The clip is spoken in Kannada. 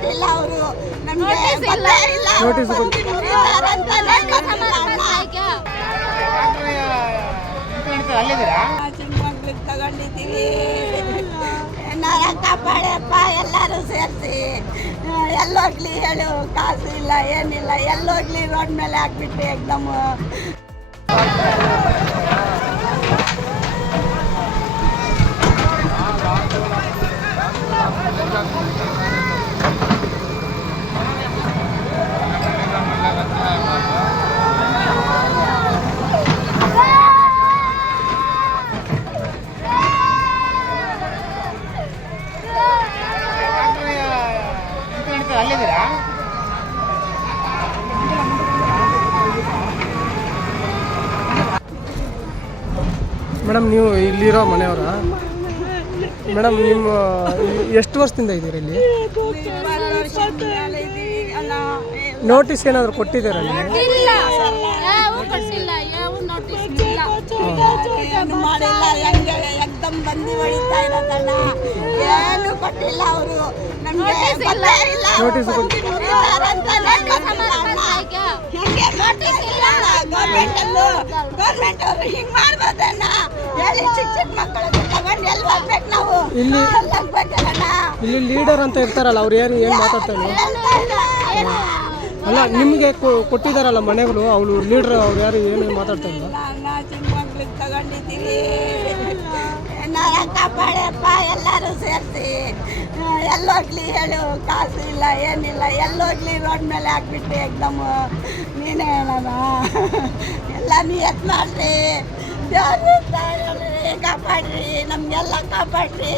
ಕೊಟ್ಟಿಲ್ಲ ಅವರು ಮಕ್ಳಿಗೆ ತಗೊಂಡಿದ್ದೀವಿ ಕಾಪಾಡಪ್ಪ ಎಲ್ಲರೂ ಸೇರಿಸಿ. ಎಲ್ಲೋಗ್ಲಿ ಹೇಳು. ಕಾಸು ಇಲ್ಲ ಏನಿಲ್ಲ. ಎಲ್ಲೋಗ್ಲಿ ರೋಡ್ ಮೇಲೆ ಹಾಕ್ಬಿಟ್ಟು ಎಕ್ದಮ್ ಅಲ್ಲಿದ್ದೀರಾ ಮೇಡಮ್ ನೀವು ಇಲ್ಲಿರೋ ಮನೆಯವರ? ಮೇಡಮ್ ನಿಮ್ಮ ಎಷ್ಟು ವರ್ಷದಿಂದ ಇದ್ದೀರಾ ಇಲ್ಲಿ? ನೋಟಿಸ್ ಏನಾದರೂ ಕೊಟ್ಟಿದ್ದೀರಾ ಏನು ಕೊಟ್ಟಿಲ್ಲ ಅವರು. ನಮ್ಗೆ ನೋಟಿಸ್ ಇಲ್ಲ ಇಲ್ಲಿ- ಲೀಡರ್ ಅಂತ ಇರ್ತಾರಲ್ಲ ಅವ್ರು ಏನು ಏನು ಮಾತಾಡ್ತಾರೆ ಇಲ್ಲ? ಅಲ್ಲ ನಿಮಗೆ ಕೊಟ್ಟಿದಾರಲ್ಲ ಮನೆಗಳು ಅವಳು ಲೀಡರ್ ಅವ್ರು ಯಾರು ಏನು ಮಾತಾಡ್ತಾ ಇಲ್ಲ? ತಗೊಂಡಿದ್ದೀವಿ ಎಲ್ಲರೂ ಸೇರಿಸಿ. ಎಲ್ಲೋಗ್ಲಿ ಹೇಳು, ಕಾಸು ಇಲ್ಲ, ಏನಿಲ್ಲ, ಎಲ್ಲೋಗ್ಲಿ ರೋಡ್ ಮೇಲೆ ಹಾಕ್ಬಿಟ್ಟು ಎಕ್ದಮ್ ನೀನೇ ಹೇಳೋಣ ಎಲ್ಲ ನಿಯತ್ ಮಾಡ್ರಿ. ತಾಯಿ ಕಾಪಾಡ್ರಿ, ನಮಗೆಲ್ಲ ಕಾಪಾಡ್ರಿ.